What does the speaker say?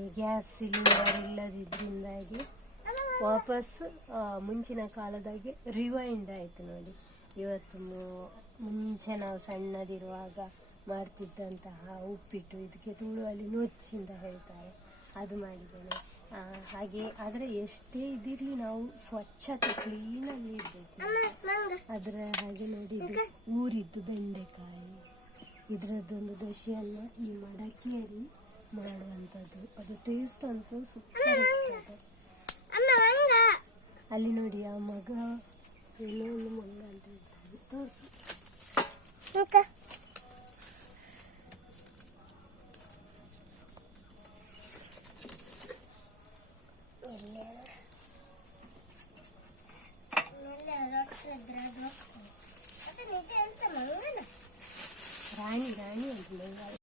ಈ gas cylinder ಇಲ್ಲದಿದ್ದರಿಂದಾಗಿ ವಾಪಸ್ ಮುಂಚಿನ ಕಾಲದಾಗೆ ರಿವೈಂಡ್ ಆಯಿತು ನೋಡಿ. ಇವತ್ತು ಮುಂಚೆ ನಾವು ಸಣ್ಣದಿರುವಾಗ ಮಾಡ್ತಿದ್ದಂತಹ ಉಪ್ಪಿಟ್ಟು, ಇದಕ್ಕೆ ತುಳುವಲ್ಲಿ ನುಚ್ಚಿ ಅಂತ ಹೇಳ್ತಾರೆ, ಅದು ಮಾಡಿದ್ದೇನೆ. ಹಾಗೆ ಆದರೆ ಎಷ್ಟೇ ಇದಿರಲಿ ನಾವು ಸ್ವಚ್ಛತೆ ಕ್ಲೀನಲ್ಲಿ ಇರಬೇಕು. ಅದರ ಹಾಗೆ ನೋಡಿ, ಇದು ಊರಿದ್ದು ಬೆಂಡೆಕಾಯಿ, ಇದರದ್ದೊಂದು ದಶಿಯನ್ನು ಈ ಮಡಕೆಯಲ್ಲಿ ಮಾಡುವಂಥದ್ದು. ಅದು ಟೇಸ್ಟ್ ಅಂತೂ ಸೂಪರ್ ಇರ್ತದೆ. ಅಲ್ಲಿ ನೋಡಿ ಆ ಮಗ ಏನೋ ಒಂದು ಮಂಗ ಅಂತ ಹೇಳ್ತಾನೆ, ತೋರಿಸಿ. ರಾಣಿ ರಾಣಿ ಅಂತ